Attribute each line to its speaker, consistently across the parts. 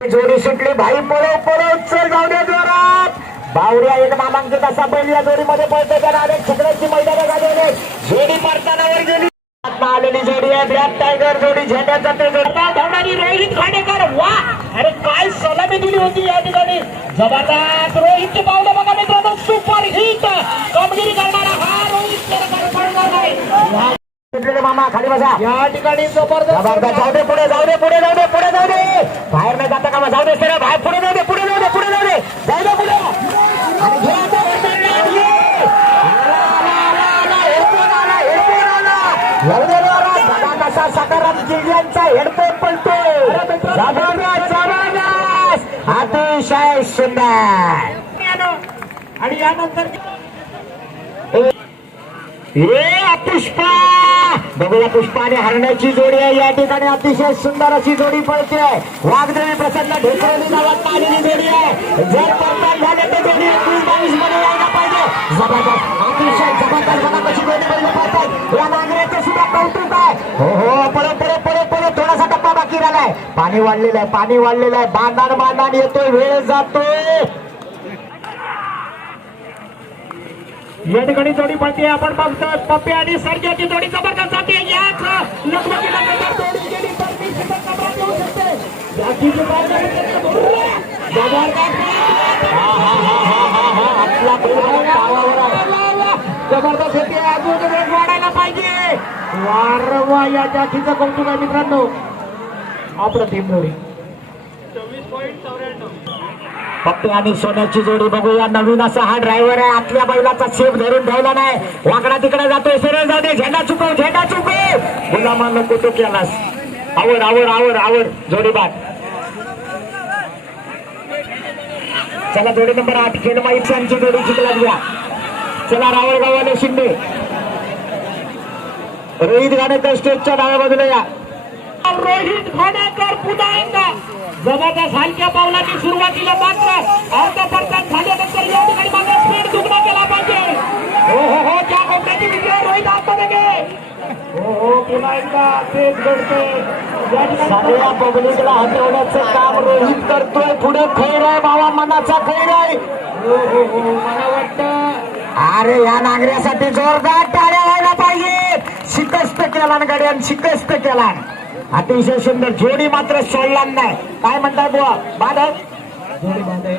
Speaker 1: जोडी सुटली. भाई पळो पळो चल जाऊ दे जोरात. बावऱ्या एक नामांकित असा बैल या जोडीमध्ये पळतो. त्याला अनेक छकड्याची मैदानं गाजवले जोडी परताना वर गेली. आलेली जोडी आहे. ब्लॅक टायगर जोडी झेंड्याचा ते जोडता धावणारी रोहित खांडेकर. वा! अरे काय सलामी दिली होती या ठिकाणी. जबरदस्त रोहितची पावलं बघा मित्रांनो. Super hit. कामगिरी करणारा हा रोहित. पडणार नाही मामा खाली बसा.
Speaker 2: या ठिकाणी
Speaker 1: जाऊ दे पुढे जाऊ दे पुढे जाऊ दे पुढे जाऊ दे. बाहेर नाही जाता का जाऊ दे सर बाहेर पुढे जाऊ दे पुढे जाऊ दे पुढे जाऊ दे. जाऊ दे पुढे. आणि सकाराम जिल्ह्यांचा हेडफोन पडतो जबरदस्त अतिशय सुंदर
Speaker 2: आणि यानंतर
Speaker 1: ए पुष्पा बघूया पुष्पाने हरण्याची जोडी आहे. या ठिकाणी अतिशय सुंदर अशी जोडी पळते. आहे वाघदेवी प्रसन्न ढेकळली नावात आलेली जोडी आहे. जर परतान झाले तर जोडी एकवीस बावीसमध्ये यायला पाहिजे. जबरदस्त अतिशय जबरदस्त बघा कशी जोडी पहिले पडतात या नांगऱ्याचं सुद्धा कौतुक आहे. हो हो पळो पळो पळो पळो थोडासा टप्पा बाकी राहिलाय. पाणी वाढलेलं आहे पाणी वाढलेलं आहे. बांधान बांधान येतोय वेळ जातोय.
Speaker 2: या ठिकाणी जोडी पळते आपण बघतोय पप्पी आणि सर्जाची जोडी जबरदस्त जाते याच जोडी गेली तर ती येऊ शकते. याची जी आहे जबरदस्त. वा, होते अजून वेग वाढायला पाहिजे. वारंवार या जातीचं कौतुक आहे मित्रांनो. अप्रतिम जोडी.
Speaker 1: पप्पी आणि सोन्याची जोडी बघूया नवीन असा हा ड्रायव्हर आहे. आतल्या बैलाचा सेफ धरून ठेवला नाही. वाकडा तिकडे जातोय. सरळ जाऊ दे झेंडा चुकव झेंडा चुकव. गुलामा नको तो केलास आवर आवर आवर आवर. जोडी बाद चला जोडी नंबर आठ. खेळ माईकसांची जोडी जिंकला घ्या चला रावळ गावाने शिंदे. रोहित गाणेकर स्टेजच्या डाव्या बाजूला या.
Speaker 2: रोहित खानेकर पुन्हा एकदा. जबरदस्त हलक्या पावलाची सुरुवातीला मात्र अर्ध झाल्यानंतर या ठिकाणी मात्र स्पीड दुगणा केला पाहिजे. हो हो हो त्या कोपऱ्याची विजय रोहित हो हो पुन्हा एकदा तेच घडते
Speaker 1: सगळ्या पब्लिकला हटवण्याचं काम रोहित करतोय. पुढे खैर आहे बाबा मनाचा खैर आहे.
Speaker 2: हो हो हो मला वाटतं
Speaker 1: अरे या नागऱ्यासाठी जोरदार टाळ्या व्हायला पाहिजे शिकस्त केला गड्यान शिकस्त केला अतिशय सुंदर. जोडी मात्र सोडला नाही. काय म्हणताय बुवा?
Speaker 2: बांधाय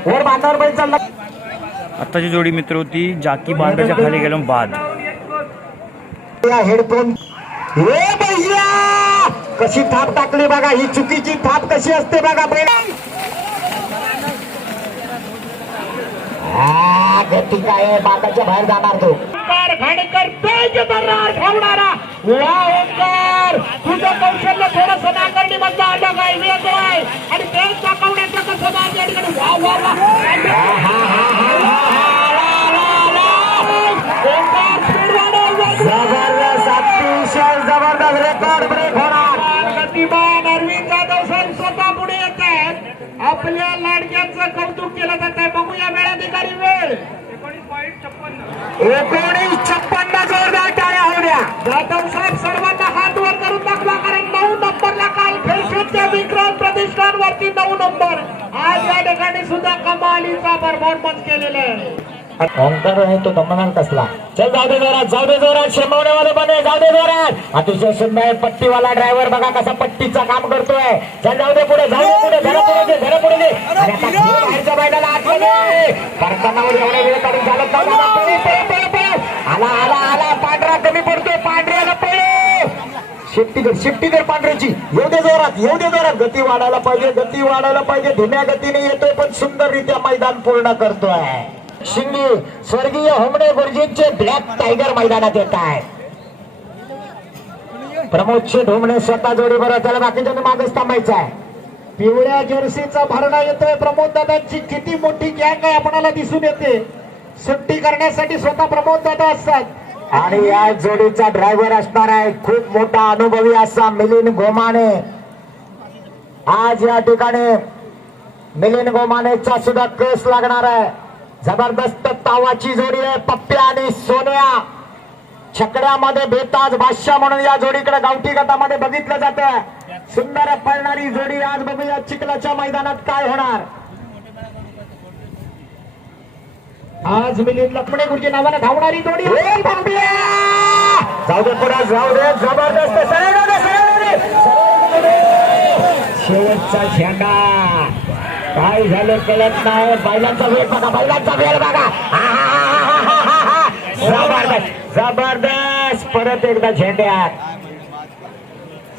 Speaker 1: वर बांधावर बैल चालला.
Speaker 3: आत्ताची जोडी मित्र होती जाकी बांधाच्या खाली गेलो बाद.
Speaker 1: हेडफोन. हे भैया! कशी थाप टाकली बघा. ही चुकीची थाप कशी असते बघा बैल. काय आहे, बाहेर जाणार तो.
Speaker 2: ओंकार ठेवणारा वा ओंकार. तुझं कौशल्य थोडस मधलं काय वेगळं आहे. आणि तेज दाखवण्याचं कसं माझ्या ठिकाणी वा वा
Speaker 1: जबरदस्त अतिशय जबरदस्त रेकॉर्ड ब्रेक होणार
Speaker 2: आपल्या लाडक्यांचं कौतुक केलं जात आहे बघूया वेळाधिकारी वेळ.
Speaker 1: एकोणीस छप्पन्न जोरदार टाळ्या होऊ
Speaker 2: जाधव साहेब सर्वांना हात वर करून दाखवा कारण नऊ नंबरला काल फेशनच्या विक्रम प्रतिष्ठानवरती नऊ नंबर. आज या ठिकाणी सुद्धा कमालीचा परफॉर्मन्स केलेला आहे.
Speaker 1: ओंकार आहे तो दमनान कसला? चल जाऊ दे जोरात जाऊ दे जोरात शेमवण्यावाले बने जाऊ दे जोरात. अतिशय सुंदर पट्टीवाला ड्रायव्हर बघा कसा पट्टीचं काम करतोय. चल जाऊ दे पुढे जाऊ दे पुढे घरा पुढे घरा पुढे बाहेरच्या बैलाला आतमध्ये परतानावर एवढा वेळ काढून चालत. आला आला आला. पांढरा कमी पडतोय पांढऱ्याला पळो. शिफ्टी कर शिफ्टी कर पांढऱ्याची. येऊ दे जोरात येऊ दे जोरात. गती वाढायला पाहिजे गती वाढायला पाहिजे. धीम्या गतीने येतोय पण सुंदररित्या मैदान पूर्ण करतोय. शिंगे स्वर्गीय होमडे गुरुजींचे ब्लॅक टायगर मैदानात येत आहे प्रमोद शेठ होमणे स्वतः जोडी बरोबर त्याला बाकीच्या मागच थांबायचं आहे.
Speaker 2: पिवळ्या जर्सीचा भरणा येतोय प्रमोद दादांची किती मोठी गँग आहे आपणाला दिसून येते. सुट्टी करण्यासाठी स्वतः प्रमोद दादा असतात.
Speaker 1: आणि या जोडीचा ड्रायव्हर असणार आहे खूप मोठा अनुभवी असा मिलिंद गोमाने. आज या ठिकाणी मिलिंद गोमानेचा सुद्धा कस लागणार आहे. जबरदस्त तावाची जोडी आहे पप्प्या आणि सोन्या. छकड्यामध्ये बेताज बादशाह म्हणून या जोडीकडे गावठी गटामध्ये बघितलं जातं सुंदर पळणारी जोडी आज बघूया चिखलाच्या मैदानात काय होणार?
Speaker 2: आज मिलिंद लक्ष्मणे गुरुजी नावानं धावणारी जोडी!
Speaker 1: जाऊ दे पुढे जाऊ दे जबरदस्त. शेवटचा झेंडा. काय झालं कळत नाही. बैलांचा वेळ बघा बैलांचा वेळ बघा. जबरदस्त जबरदस्त. परत एकदा झेंड्यात.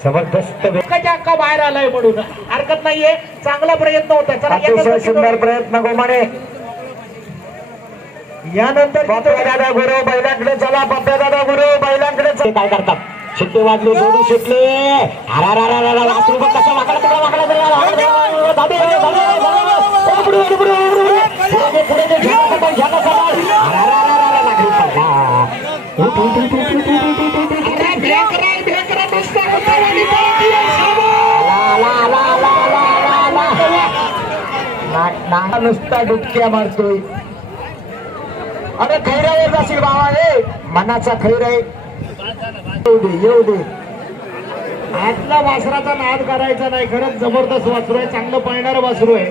Speaker 1: जबरदस्त
Speaker 2: हक्का बाहेर आलाय म्हणून. हरकत नाहीये. चांगला प्रयत्न होता. चला
Speaker 1: अतिशय सुंदर प्रयत्न गोमाने.
Speaker 2: यानंतर
Speaker 1: पप्प्या दादा गुरु बैलांकडे चला. पप्प्या दादा गुरु बैलांकडे चला. काय करतात? सुट्टे वाजले
Speaker 2: दोन्ही सुटले नुसता
Speaker 1: डुबक्या मारतोय अरे खैरावर असेल बाबा रे मनाचा खैर आहे येऊ दे येऊ दे.
Speaker 2: आतला वासराचा नाद करायचा नाही खरंच जबरदस्त वासरू आहे चांगलं पळणारं वासरू आहे.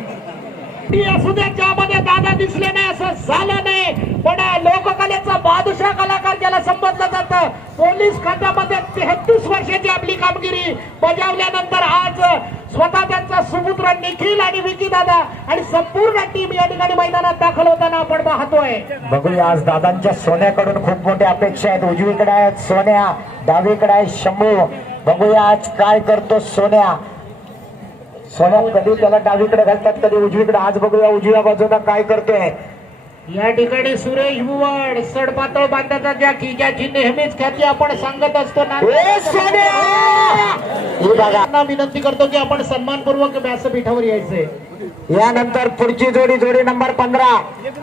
Speaker 2: ती असू द्या ज्यामध्ये दादा दिसले नाही असं झालं नाही. पण लोककलेचा बादुशा कलाकार ज्याला संबोधलं जातं पोलीस खात्यामध्ये तेहतीस वर्षाची आपली कामगिरी बजावल्यानंतर आज स्वतः त्यांचा सुपुत्र निखिल आणि विकी दादा आणि संपूर्ण टीम या ठिकाणी मैदानात दाखल होताना आपण पाहतोय.
Speaker 1: बघूया आज दादांच्या सोन्याकडून खूप मोठ्या अपेक्षा आहेत. उजवीकडे आहेत सोन्या डावीकडे आहे शंभू. बघूया आज काय करतो सोन्या. सोन्या कधी त्याला डावीकडे घालतात कधी उजवीकडे. आज बघूया उजव्या बाजूला काय करतोय.
Speaker 2: या ठिकाणी सुरेश सड सडपातळ बांधण्याचा ज्या की ज्याची नेहमीच ख्याती आपण सांगत असतो ना विनंती करतो की आपण सन्मानपूर्वक व्यासपीठावर यायचंय
Speaker 1: यानंतर पुढची जोडी जोडी नंबर पंधरा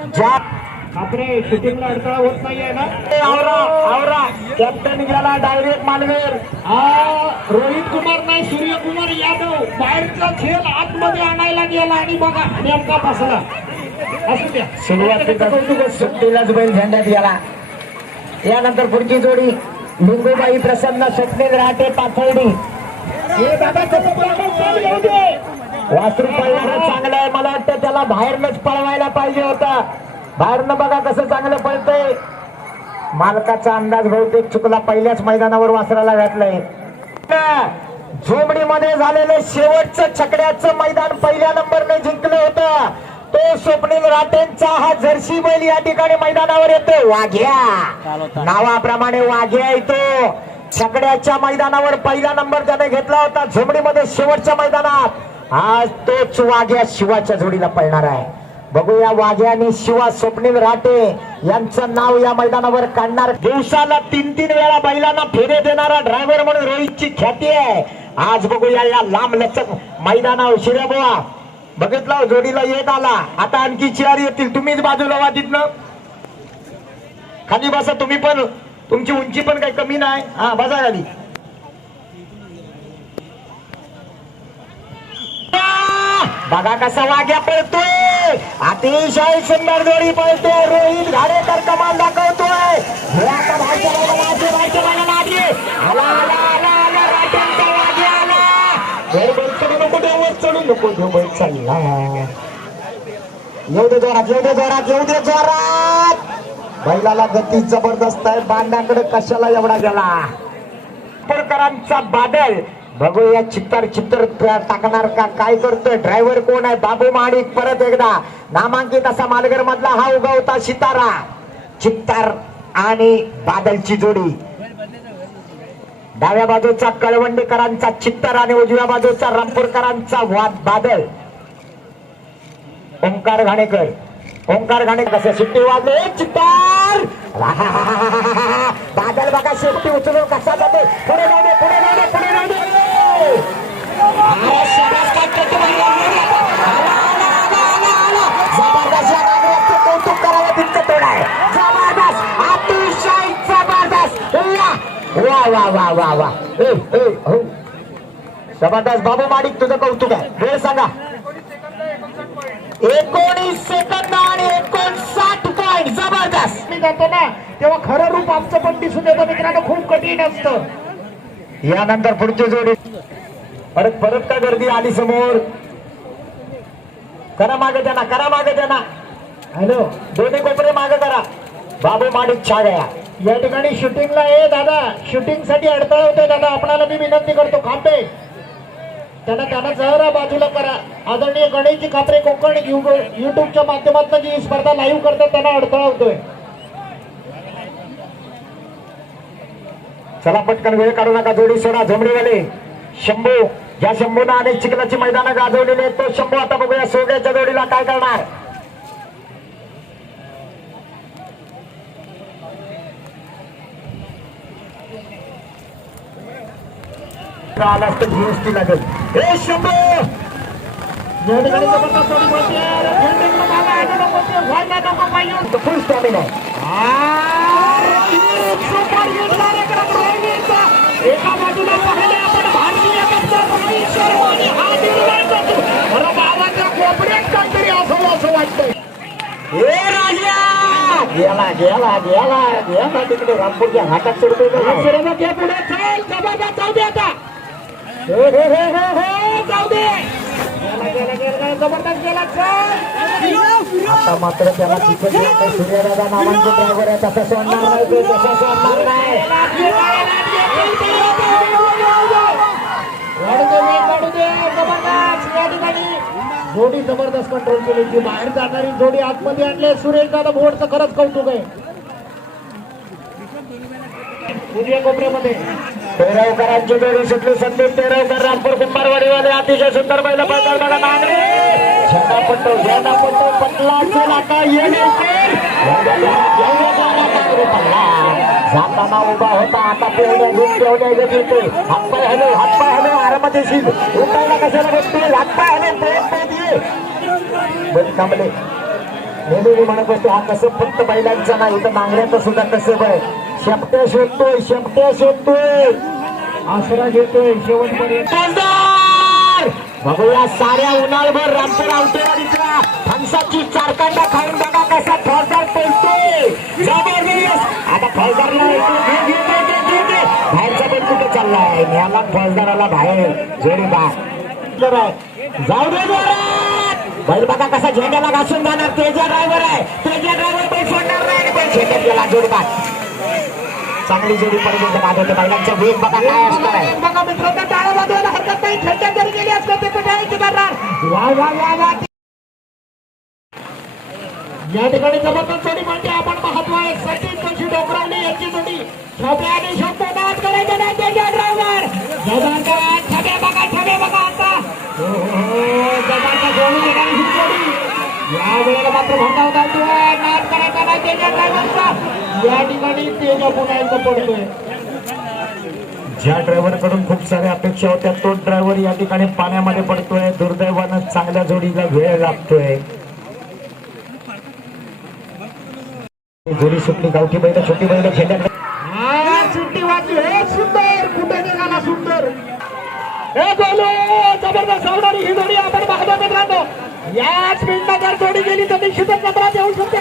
Speaker 1: ज्या
Speaker 2: आपले शूटिंगला अडथळा होत नाहीये ना
Speaker 1: आवरा आवरा कॅप्टन गेला डायरेक्ट मालवेर
Speaker 2: रोहित कुमार नाही सूर्यकुमार यादव बाहेरचा खेळ आतमध्ये आणायला गेला आणि बघा नेमका फसला
Speaker 1: सुरुवातीचा सुट्टीलाच बैल झेंड्यात गेला. यानंतर पुढची जोडी लिंगूबाई प्रसन्न स्वप्नेल राहते पाथर्डी.
Speaker 2: हे दादा
Speaker 1: वासरू पळणारा चांगलं आहे. मला वाटतं त्याला बाहेरनच पळवायला पाहिजे होता. बाहेरनं बघा कसं चांगलं पळतंय. मालकाचा अंदाज बहुतेक चुकला. पहिल्याच मैदानावर वासराला घातलंय. झोमडीमध्ये झालेलं शेवटचं छकड्याचं मैदान पहिल्या नंबरने जिंकलं होतं. तो स्वप्नील राटेंचा हा जर्सी बैल या ठिकाणी मैदानावर येतो वाघ्या. नावाप्रमाणे वाघ्या येतो. छकड्याच्या मैदानावर पहिला नंबर त्याने घेतला होता. झोमडीमध्ये शेवटच्या मैदानात. आज तोच वाघ्या शिवाच्या जोडीला पळणार आहे. बघूया वाघ्या आणि शिवा स्वप्नील राटे यांचं नाव या मैदानावर काढणार. दिवसाला तीन तीन वेळा बैलांना फेरे देणारा ड्रायव्हर म्हणून रोहितची ख्याती आहे. आज बघूया या लांब लचक मैदानावर. शिरेबुवा बघितलं जोडीला येत आला. आता आणखी चार येतील. तुम्हीच बाजूला वा तिथनं. खाली बसा तुम्ही पण. तुमची उंची पण काही कमी नाही. हा बसा खाली. बघा कसा वाग्या पळतोय. अतिशय सुंदर जोडी पळतोय. रोहित घाडेकर कमाल दाखवतोय. आला आला. नको वर चालला येऊ दे जोरात येऊ दे जोरात येऊ दे जोरात. बैलाला गती जबरदस्त आहे. बांधाकडे कशाला एवढा गेला? परकरांचा बादल. बघूया चित्तर चित्तर टाकणार का? काय करतोय? ड्रायव्हर कोण आहे? बाबू माडिक परत एकदा. नामांकित असा मालगर मधला हा उगवता सितारा. चित्तार आणि बादलची जोडी. डाव्या बाजूचा कळवंडीकरांचा चित्तर आणि उजव्या बाजूचा रामपूरकरांचा वाद बादल. ओंकार घाणेकर ओंकार घाणेकर कसं सुट्टी वाजले? चित्तर! चित्तार बादल बघा शेपटी उचलून कसा जातो पुढे जाऊ दे पुढे जाऊ दे पुढे जाऊ दे अरे, शाबास, काय करतो बघा. आला, आला, आला, आला, आला. जबरदस्त या नागरिकाचं कौतुक करावं तितकं तेवढं आहे जबरदस्त अतिशय जबरदस्त वा वा वा. हो. जबरदस्त. बाबू माडिक तुझं कौतुक आहे. वेळ सांगा. एकोणीस सेकंद आणि एकोणसाठ पॉईंट जबरदस्त.
Speaker 2: मी जातो ना. तेव्हा खरं रूप आमचं पण दिसून येतं. मित्रांनो खूप कठीण असतं.
Speaker 1: यानंतर पुढची जोडी. परत परत का गर्दी आली समोर? करा मागे त्यांना करा मागे त्यांना. हॅलो. दोन्ही कोपरे मागे करा. बाबू माडिक छा गया
Speaker 2: या ठिकाणी शूटिंगला आहे दादा शूटिंगसाठी अडथळा होतोय दादा आपणाला मी विनंती करतो खांबे. त्यांना त्यांना जरा बाजूला करा. आदरणीय गणेशजी खापरे कोकण युट्यूबच्या माध्यमातून जी स्पर्धा लाईव्ह करतात त्यांना अडथळा होतोय.
Speaker 1: चला पटकन वेळ काढू नका जोडी सोडा झमडीवाले. शंभू या शंभूनं अनेक चिखलाची मैदानं गाजवलेली आहेत तो शंभू आता बघूया सोग्याच्या जोडीला काय करणार? आलास तर जीएसटी लागेल. हे शंभू!
Speaker 2: या ठिकाणी जबरदस्त जोडी बोलते झेंडूला मागे आणू नको ते व्हायला नको पाहिजे.
Speaker 1: Full stamina.
Speaker 2: एका बाजूला पाहिले आपण भारतीय कप्तान रोहित शर्मा आणि हा निर्णय करतो. अरे बाबाच्या कोपऱ्यात काहीतरी असावं असं वाटतंय.
Speaker 1: हे राजा! गेला गेला गेला गेला तिकडे रामपूरच्या हातात चढतोय
Speaker 2: पुढे. चल जबरदस्त जाऊ दे आता. हो हो हो हो हो जाऊ दे गेला गेला गेला जबरदस्त गेला
Speaker 1: आता मात्र त्याला तिथे सूर्यदादा नावांचे ड्रायव्हर आहे तसं सोडणार नाही तो तसं सोडणार नाही
Speaker 2: दे, जबरदस्त या ठिकाणी जोडी जबरदस्त कंट्रोल केली ती बाहेर जाणारी जोडी आतमध्ये आणले सुरेश दादा भोडचं खरंच कौतुक आहे
Speaker 1: पेरावकरांची जोडी सुटली. संदीप पेरावकर रामपूर कुंभारवाडीवाले अतिशय सुंदर बैल पळतात बघा नांगरे झेंडा पट्टो झेंडा पट्टो पटला केला का येणे जाताना उभा होता आता पेवड्या घेऊन पेवड्या घेत येते हातपाय हलो हातपाय हलो आरामात येशील. उठायला कशाला बसतील हातपाय हलो प्रयत्न दे बैल थांबले. नेहमी म्हणत असतो हा कसं फक्त बैलांचा नाही तर नांगऱ्याचं सुद्धा कसं आहे शेपट्या शोधतोय शेपट्या शोधतोय.
Speaker 2: आसरा घेतोय शेवटपर्यंत.
Speaker 1: बघूया साऱ्या उन्हाळभर रामपूर आवटेवाडीचा हंसाची चारकांडा खाऊन बघा कसा फौजदार जबरदस्त. आता फौजदारला. बाहेरचा पण कुठे चाललाय? न्याला फौजदाराला बाहेर. जोडी बाहेर जाऊ दे बैल बघा कसा झेंड्याला घासून जाणार. तेजा ड्रायव्हर आहे. तेजा ड्रायव्हर पण सोडणार नाही पण झेंड्यात गेला. जोडी बाद चांगली जोडी पडली माधवच्या बैलांचा. वेग बघा काय असणार आहे
Speaker 2: बघा मित्रांनो टाळा वाजवायला हरकत नाही. थंड जरी गेली असते ते कुठे आहे? केदारनाथ वा वा वा वा. या ठिकाणी जबरदस्त जोडी म्हणजे आपण पाहतो आहे सचिन जोशी डोकरावली यांची जोडी. छोट्या आणि शब्द नाद करायचे नाही त्याच्या ड्रायव्हर जबरदस्त छबे बघा छबे बघा आता हो, हो, हो, जबरदस्त जोडी येणारी ही जोडी या वेळेला मात्र नाद करायचा नाही त्याच्या ड्रायव्हरचा या ठिकाणी तेजा पुन्हा एकदा पडतोय.
Speaker 1: ज्या ड्रायव्हरकडून खूप साऱ्या अपेक्षा होत्या तो ड्रायव्हर या ठिकाणी पाण्यामध्ये पडतोय. दुर्दैवानं चांगल्या जोडीला वेळ लागतोय. जोडी सुटली. गावठी बैल छोटी बैल
Speaker 2: हा सुट्टी वाजली. हे सुंदर. कुठे निघाला सुंदर? हे गोलू! जबरदस्त ही जोडी आपण पाहतो मित्रांनो. याच मिनिटात जर जोडी गेली तर निश्चितच नंबरात येऊ शकते.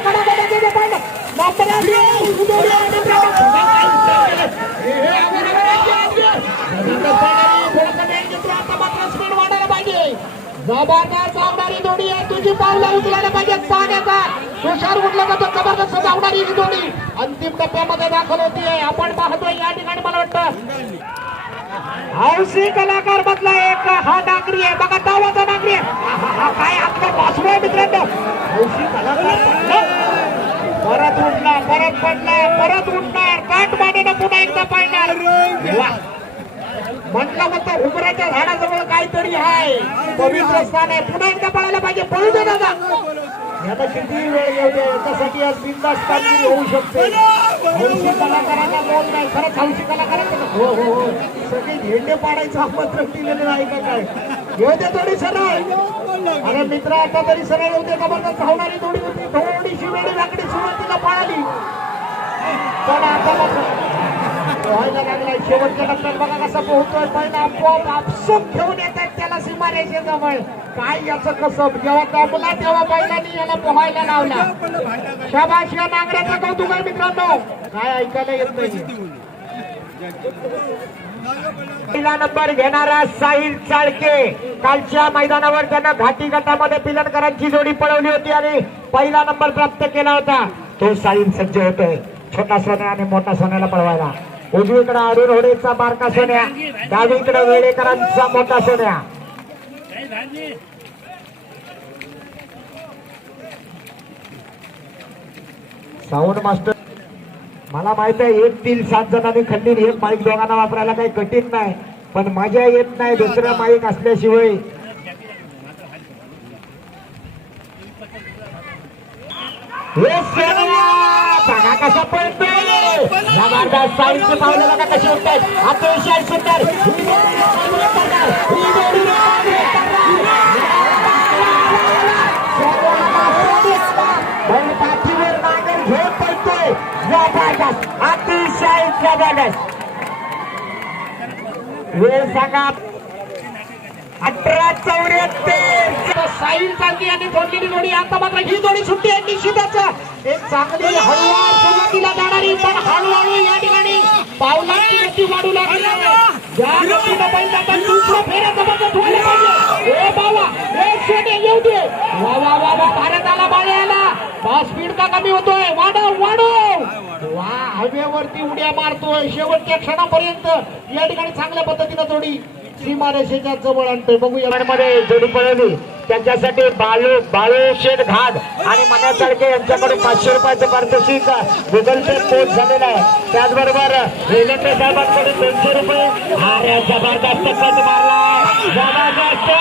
Speaker 2: आहे. जबरदस्त धावणारी, जोडी तुझी पावलं उचलायला पाहिजे. पाण्याचा तुषार उठला का तो जबरदस्त धावणारी ही जोडी. अंतिम टप्प्यामध्ये दाखल होतीये. आपण पाहतोय या ठिकाणी मला वाटतं. हौसी कलाकार मधला एक हा नागरी आहे. बघा दावाचा नागरी. काय आपला पासवा आहे मित्रांनो? हौसी परत उठला परत पडला परत उठणार काट मानेनं पुन्हा एकदा पाळणार म्हटलं होतं उमराच्या झाडाजवळ काहीतरी आहे. पवित्र स्थान आहे. पुन्हा एकदा पळायला पाहिजे. पळू दे दादा. याला किती वेळ येऊ दे याच्यासाठी आज बिंदास कामगिरी होऊ शकते. हौशी कलाकाराचा बोल नाही. खरंच हौशी कलाकारांना हो हो हो. सगळे झेंडे पाडायचं आमंत्रण दिलेलं नाही का काय? येऊ दे थोडी सरळ अरे मित्र आता तरी सरळ होते का जबरदस्त धावणारी थोडी होती. थोडीशी वेळी लाकडी सुरुवातीला पळाली. पण आता व्हायला लागलाय. शेवटच्या टप्प्यात बघा कसा पोहोचतोय. पहिला आपोआप आपसूक घेऊन येतात त्याला सीमारेषेजवळ काय याचं कसं जेव्हा दमला तेव्हा बैलांनी याला पोहायला लावला. शाबाश या नांगऱ्याचं कौतुक आहे मित्रांनो. काय ऐकायला येत नाही.
Speaker 1: पहिला नंबर घेणारा साहिल चाळके. कालच्या मैदानावर त्यानं घाटी गटामध्ये पिलनकरांची जोडी पळवली होती आणि पहिला नंबर प्राप्त केला होता. तो साहिल सज्ज होतोय. छोटा सोन्या आणि मोठा सोन्याला पळवायला. उजवीकडे अरुण होडेचा बारका सोन्या. डावीकडे वेडेकरांचा मोठा सोन्या. साऊंड मास्टर मला माहीत आहे एक तीन सात जणांनी खंडीन एक माईक दोघांना वापरायला काही कठीण नाही. पण मजा येत नाही दुसरं माईक असल्याशिवाय. हे कसा कशी उठतात अतिशय सुंदर ही जोडी रोखून करणार. ही जोडी रोखून करणार. बैल पाठीवर नागर घेऊन पडतोय जबरदस्त अतिशय जबरदस्त वेळ सांगा. अठरा चौऱ्याहत्तर.
Speaker 2: साईल चालती यांनी फोडलेली जोडी आता मात्र ही जोडी सुट्टी आहे निश्चितच. एक चांगली हळूवार सुरुवातीला जाणारी पण हळूहळू या ठिकाणी पावलांची गती वाढू लागली ज्या गतीनं बैल जातात दुसरं फेऱ्या जबरदस्त व्हायला पाहिजे. ए बाबा एक शेटे येऊ दे. वा वा वा भारताला बाळ्याला स्पीड का कमी होतोय? वाढव वाढव. हायवेवरती उड्या मारतोय. शेवटच्या क्षणापर्यंत या ठिकाणी चांगल्या पद्धतीनं जोडी सीमारेषेच्या जवळ आणतोय. बघूया.
Speaker 1: मध्ये जोडी पळवली. त्यांच्यासाठी बालू बाळू शेठ घाट आणि मनासारखे चाळके यांच्याकडून पाचशे रुपयाचं पारितोषिक गुगल पे पोच झालेलं आहे. त्याचबरोबर रेल्वे साहेबांकडून दोनशे रुपये. अरे जबरदस्त कट मारलाय जबरदस्त.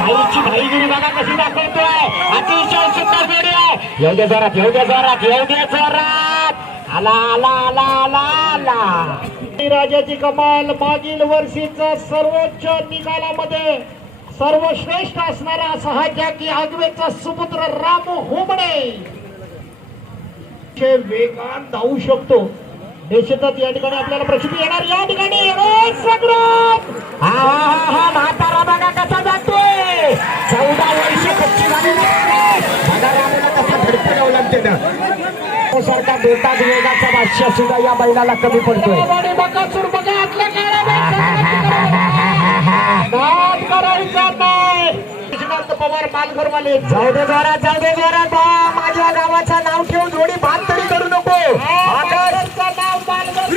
Speaker 1: भाईची भाईगिरी बघा कशी दाखवतोय. अतिशय सुंदर जोडी आहे येऊ दे जोरात येऊ दे जोरात येऊ दे जोरात आला आला आला आला आला
Speaker 2: राजाची कमाल मागील वर्षीचा सर्वोच्च निकालामध्ये सर्वश्रेष्ठ असणारा असा हा जॅकी आगवेचा सुपुत्र रामू होमणे चे वेगान धावू शकतो. निश्चितच या ठिकाणी आपल्याला प्रसिद्धी येणार. या ठिकाणी
Speaker 1: म्हातारा बघा कसा जातोय. चौदा वर्ष कच्ची झालेला आहे. बघा रामाला कसा धडपडवला त्यानं सारखा बेताज वेगाचा बादशाह सुद्धा या बैलाला कमी पडतोय.
Speaker 2: पवार पालघरवाले
Speaker 1: जाऊ दे जोरात जाऊ दे जोरात. बा. माझ्या गावाचं नाव ठेवून थोडी भात तरी करू नको. आकाश.
Speaker 2: पालघरचं नाव पालघर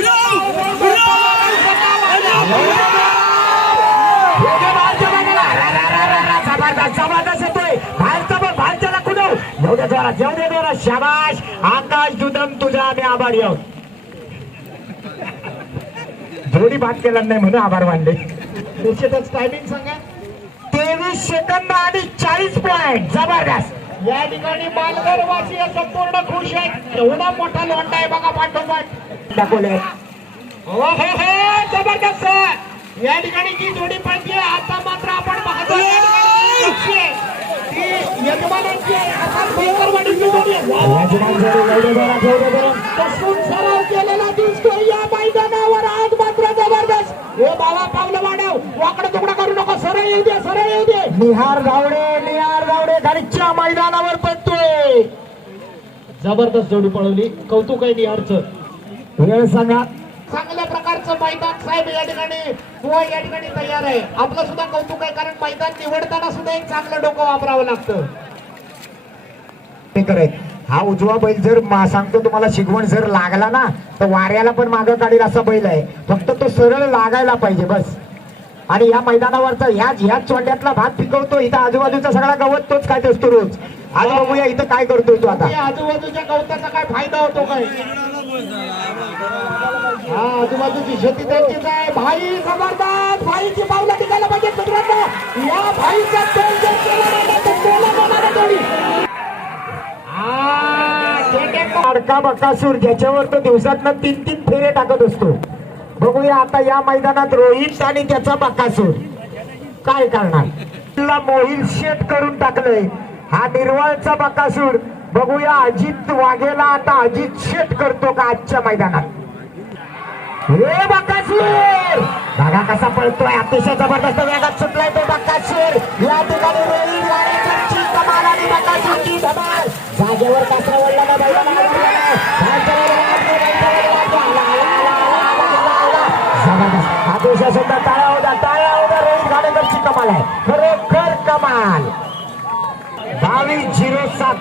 Speaker 1: योग्य बाहेरच्या बाजूला. रा, रा, रा, रा, रा. जबरदस्त येतोय. बाहेरचा बघ बाहेरच्याला कुदव येऊ दे जोरात येऊ दे जोरात. शाबाश. आभारी आहोत. जोडी भात केला नाही म्हणून आभार मानले.
Speaker 2: निश्चितच टायमिंग सांगा.
Speaker 1: तेवीस सेकंद आणि चाळीस पॉइंट जबरदस्त.
Speaker 2: या ठिकाणी पालघर वासी संपूर्ण खुश आहेत. एवढा मोठा लोंडा आहे बघा पाठोपाठ.
Speaker 1: दाखवले
Speaker 2: हो हो हो जबरदस्त. या ठिकाणी जी जोडी पडली आता मात्र आपण पाहतो. सराव केलेला या मैदानावर. आज मात्र जबरदस्त. हे बाबा पावलं वाढव. वाकडं तुकडं करू नका. सरळ येऊ दे सरळ येऊ दे.
Speaker 1: निहार धावडे निहार धावडे घरच्या मैदानावर पडतोय.
Speaker 2: जबरदस्त जोडी पळवली. कौतुक आहे निहारचं.
Speaker 1: वेळ सांगा.
Speaker 2: चांगल्या प्रकारचं मैदान साहेब या ठिकाणी बुवा या ठिकाणी तयार आहे. आपलं सुद्धा कौतुक आहे कारण मैदान निवडताना सुद्धा एक चांगलं डोकं वापरावं लागतं.
Speaker 1: ते हा उजवा बैल जर मा- सांगतो तुम्हाला शिकवण जर लागला ना तर वाऱ्याला पण मागं काढील असा बैल आहे. फक्त तो सरळ लागायला पाहिजे बस. आणि या मैदानावरचा ह्याच ह्याच चोंड्यातला भात पिकवतो इथं आजूबाजूचा सगळा गवत तोच काय असतो रोज. आज बघूया इथं काय करतोय तो आता.
Speaker 2: आजूबाजूच्या गवताचा काय फायदा होतो काय? हा आजूबाजूची शेती त्यांचीच आहे. भाई खबरदार भाईची पावलं टिकायला पाहिजे मित्रांनो या भाईचा तोल जर केला नाही तर तोला होणार थोडी
Speaker 1: अडका बकासूर ज्याच्यावर तो दिवसातनं तीन तीन फेरे टाकत असतो. बघूया आता या मैदानात रोहित आणि त्याचा बकासूर काय करणार? तिला मोहिल शेत करून टाकलंय. हा निर्वाळचा बकासूर बघूया अजित वाघेला आता अजित शेट करतो का आजच्या मैदानात? बकासूर! बघा कसा पळतोय अतिशय जबरदस्त वेगात सुटलाय तो बकासूर. या ठिकाणी रोहित कमाल आणि बकासूरची धमाल. जागेवर अतिशय सुद्धा टाळ्या होता टाळ्या होता रोहित कमाल आहे. खरोखर कमाल. बावीस झिरो सात.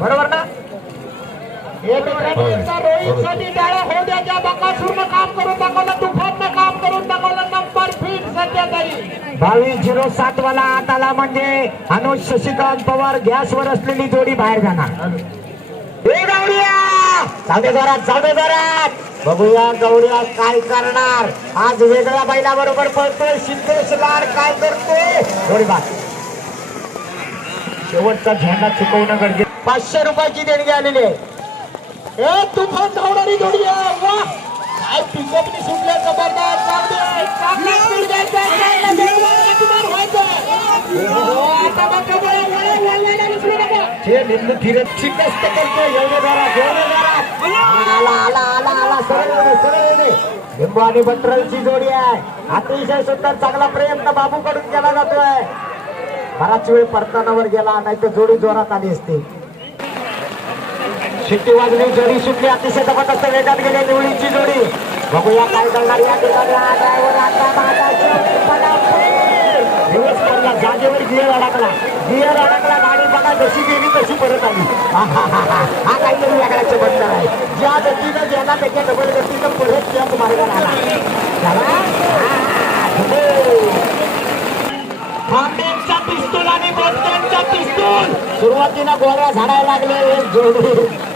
Speaker 1: बरोबर ना? बावीस झिरो सात वाला आत आला म्हणजे अनुज शशिकांत पवार गॅसवर असलेली जोडी बाहेर जाणार. दे जोरात दे जोरात. बघूया गौरिया काय करणार. आज वेगळ्या बैलाबरोबर पळतोय सिद्धेश लाड काय करतोय जोडी बाद शेवटचा झेंडा चुकवणं गरजेचं. पाचशे रुपयाची देणगी आलेली आहे.
Speaker 2: ए तुफान धावणारी जोडी आहे. वा! काय पिकअपनी सुटले जबरदस्त स्पीड चांगला वेगवान गतिमान व्हायचं हो, आता बघा बरं, वळा, नका.
Speaker 1: हे एवढे जरा एवढे जरा आला आला आला आला. सरळ सरळ लिंबू आणि बटरलची जोडी आहे. अतिशय सुंदर चांगला प्रयत्न बाबू कडून केला जातोय. बराच वेळ परतानावर गेला नाही तर जोडी जोरात आली असते. शिट्टी वाजली जोडी सुटली अतिशय जबरदस्त वेगात गेले निवळीची जोडी. बघूया काय करणार या ठिकाणी. हा driver आता पडला जागेवर गिअर अडकला. गिअर अडकला गाडी बघा जशी गेली तशी परत आली. हा काहीतरी वेगळा चमत्कार आहे. ज्या गतीनं ज्याला त्याच्या डबल गतीनं परत त्याच मार्गाला आला. चला.
Speaker 2: पिस्तूल आणि बोटक्यांचा पिस्तूल.
Speaker 1: सुरुवातीला गोळ्या झाडायला लागले जोडी.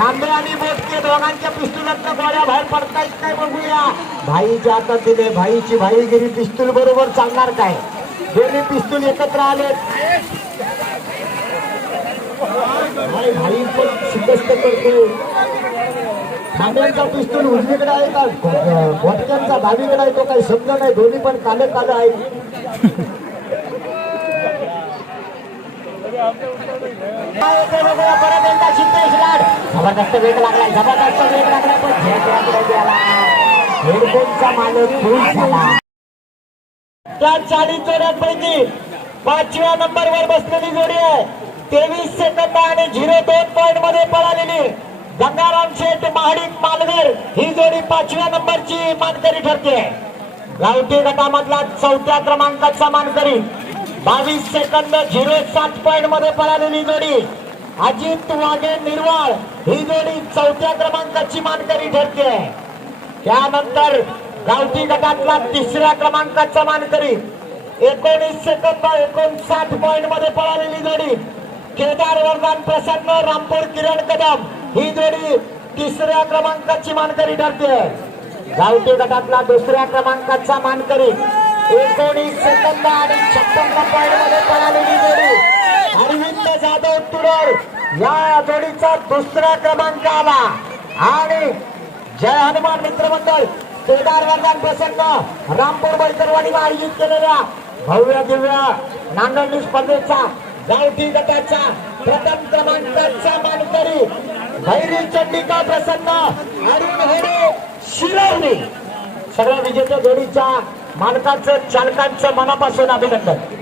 Speaker 1: खांबे आणि बोटके दोघांच्या पिस्तुलातनं गोळ्या बाहेर पडतायत काय बघूया. भाईच्या हातात दिले भाईची भाईगिरी पिस्तूल बरोबर चालणार काय? दोन्ही पिस्तूल एकत्र आले भाई भाई पण शिकस्त करतो खांब्यांचा पिस्तूल उजवीकडे आहे का? भटक्यांचा डावीकडे आहे तो काही शब्द नाही दोन्ही पण काले काले आहे काय होते बघूया परत एकदा सिद्धेश लाड जबरदस्त वेग लागलाय जबरदस्त वेग लागलाय पण हेडफोनचा मालक खुश झाला. त्या चाळीस जोड्यांपैकी पाचव्या नंबर वर बसलेली जोडी आहे. तेवीस सेकंद आणि झिरो दोन पॉईंटमध्ये पळालेली गंगाराम शेठ महाडिक मालवीर ही जोडी पाचव्या नंबरची मानकरी ठरते. गावठी गटामधला चौथ्या क्रमांकाचा मानकरी बावीस सेकंद झिरो सात पॉइंटमध्ये पळालेली जोडी अजित वाघे निर्वाळ. ही जोडी चौथ्या क्रमांकाची मानकरी ठरते. त्यानंतर गावठी गटातला तिसऱ्या क्रमांकाचा मानकरी. एकोणीस सेकंद एकोणसाठ पॉइंटमध्ये पळालेली जोडी. केदार वरदान प्रसन्न रामपूर किरण कदम. ही जोडी तिसऱ्या क्रमांकाची मानकरी ठरते. गावठी गटातला दुसऱ्या क्रमांकाचा मानकरी. एकोणीस सेकंद आणि छप्पन्न पॉईंटमध्ये पळालेली जोडी. अरविंद जाधव तुरळ या जोडीचा दुसरा क्रमांक आला. आणि जय हनुमान मित्र मंडळ केदार वरदान प्रसन्न रामपूर बैतरवाडी आयोजित केलेल्या भव्य दिव्य नांदणी स्पर्धेचा गावठी गटाचा प्रथम क्रमांकाचा मानकरी भैरी चंडिका प्रसन्न अरुण होडे शिरवणे सर्व विजेत्या जोडीच्या मालकाचं चालकांचं मनापासून अभिनंदन.